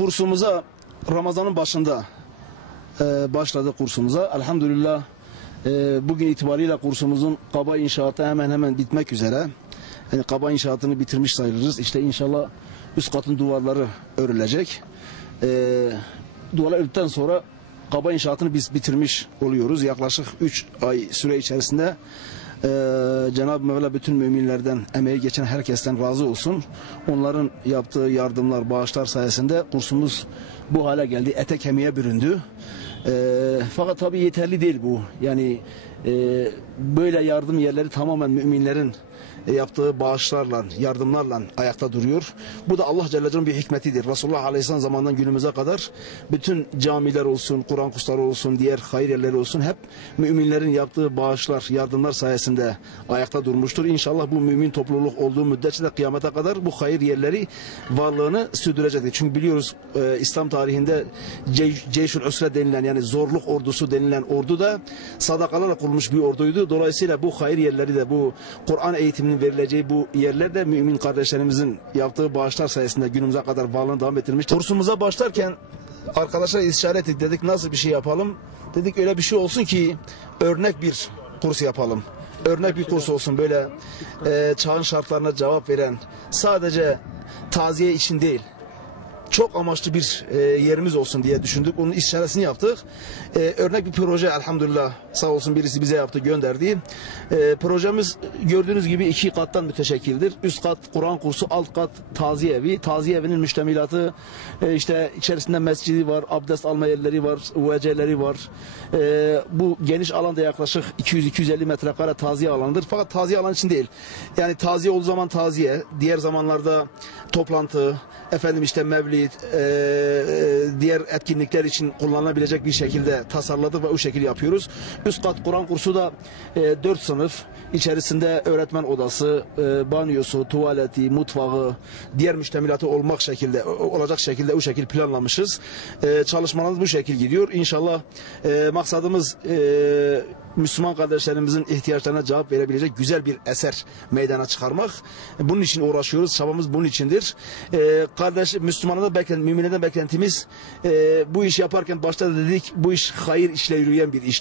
kursumuza Ramazan'ın başında başladı kursumuza. Elhamdülillah bugün itibariyle kursumuzun kaba inşaatı hemen bitmek üzere. Yani kaba inşaatını bitirmiş sayılırız. İşte inşallah üst katın duvarları örülecek. Duvarlar ördükten sonra kaba inşaatını biz bitirmiş oluyoruz. Yaklaşık 3 ay süre içerisinde Cenab-ı Mevla bütün müminlerden, emeği geçen herkesten razı olsun. Onların yaptığı yardımlar, bağışlar sayesinde kursumuz bu hale geldi. Ete kemiğe büründü. Fakat tabii yeterli değil bu. Yani böyle yardım yerleri tamamen müminlerin yaptığı bağışlarla, yardımlarla ayakta duruyor. Bu da Allah Celle Celaluhu'nun bir hikmetidir. Resulullah Aleyhisselam zamanından günümüze kadar bütün camiler olsun, Kur'an kursları olsun, diğer hayır yerleri olsun hep müminlerin yaptığı bağışlar, yardımlar sayesinde ayakta durmuştur. İnşallah bu mümin topluluk olduğu müddetçe de kıyamete kadar bu hayır yerleri varlığını sürdürecektir. Çünkü biliyoruz İslam tarihinde Ceyşül Üsre denilen, yani zorluk ordusu denilen ordu da sadakalarla kurulmuş bir orduydu. Dolayısıyla bu hayır yerleri de, bu Kur'an eğitiminin verileceği bu yerler de mümin kardeşlerimizin yaptığı bağışlar sayesinde günümüze kadar varlığını devam ettirmiş. Kursumuza başlarken arkadaşlar istişare ettik, dedik nasıl bir şey yapalım? Dedik öyle bir şey olsun ki örnek bir kurs yapalım. Örnek bir kurs olsun, böyle çağın şartlarına cevap veren, sadece taziye için değil, çok amaçlı bir yerimiz olsun diye düşündük. Onun istişaresini yaptık. Örnek bir proje elhamdülillah sağ olsun birisi bize yaptı, gönderdi. Projemiz gördüğünüz gibi 2 kattan müteşekkildir. Üst kat Kur'an kursu, alt kat taziye evi. Taziye evinin müştemilatı işte içerisinde mescidi var, abdest alma yerleri var, UVC'leri var. Bu geniş alanda yaklaşık 200-250 metrekare taziye alanıdır. Fakat taziye alan için değil. Yani taziye olduğu zaman taziye, diğer zamanlarda toplantı, efendim işte mevlid, diğer etkinlikler için kullanılabilecek bir şekilde tasarladık ve o şekilde yapıyoruz. Üst kat Kur'an kursu da 4 sınıf, içerisinde öğretmen odası, banyosu, tuvaleti, mutfağı, diğer müştemilatı olacak şekilde o şekilde planlamışız. Çalışmalarımız bu şekilde gidiyor. İnşallah maksadımız Müslüman kardeşlerimizin ihtiyaçlarına cevap verebilecek güzel bir eser meydana çıkarmak. Bunun için uğraşıyoruz. Çabamız bunun içindir. Müminlerden beklentimiz bu iş yaparken başta da dedik, bu iş hayır işle yürüyen bir iştir.